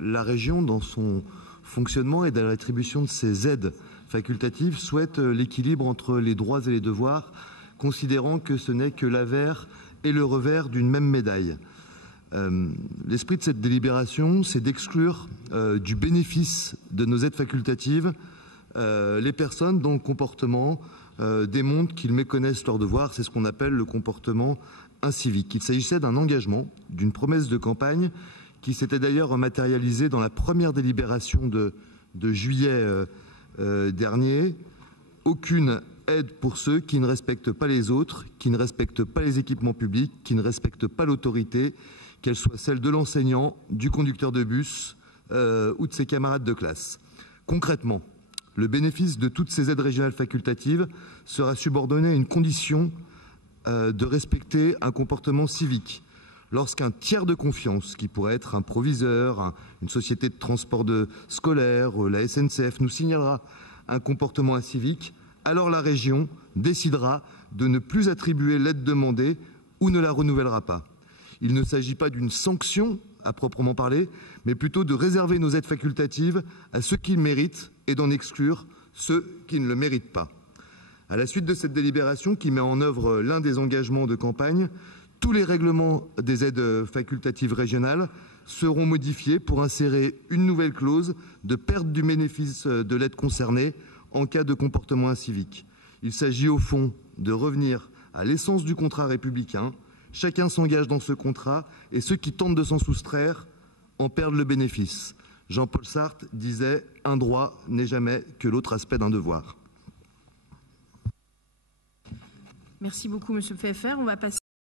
la région, dans son fonctionnement et dans l'attribution de ses aides facultatives, souhaite l'équilibre entre les droits et les devoirs, considérant que ce n'est que l'avers et le revers d'une même médaille. L'esprit de cette délibération, c'est d'exclure du bénéfice de nos aides facultatives les personnes dont le comportement démontre qu'ils méconnaissent leurs devoirs. C'est ce qu'on appelle le comportement incivique. Il s'agissait d'un engagement, d'une promesse de campagne qui s'était d'ailleurs matérialisée dans la première délibération de juillet dernier. Aucune aide pour ceux qui ne respectent pas les autres, qui ne respectent pas les équipements publics, qui ne respectent pas l'autorité, qu'elle soit celle de l'enseignant, du conducteur de bus ou de ses camarades de classe. Concrètement, le bénéfice de toutes ces aides régionales facultatives sera subordonné à une condition de respecter un comportement civique. Lorsqu'un tiers de confiance, qui pourrait être un proviseur, une société de transport scolaire, la SNCF, nous signalera un comportement incivique, alors la région décidera de ne plus attribuer l'aide demandée ou ne la renouvellera pas. Il ne s'agit pas d'une sanction à proprement parler, mais plutôt de réserver nos aides facultatives à ceux qui le méritent et d'en exclure ceux qui ne le méritent pas. À la suite de cette délibération qui met en œuvre l'un des engagements de campagne, tous les règlements des aides facultatives régionales seront modifiés pour insérer une nouvelle clause de perte du bénéfice de l'aide concernée en cas de comportement incivique. Il s'agit au fond de revenir à l'essence du contrat républicain. Chacun s'engage dans ce contrat et ceux qui tentent de s'en soustraire en perdent le bénéfice. Jean-Paul Sartre disait « Un droit n'est jamais que l'autre aspect d'un devoir ». Merci beaucoup, Monsieur Pfeffer. On va passer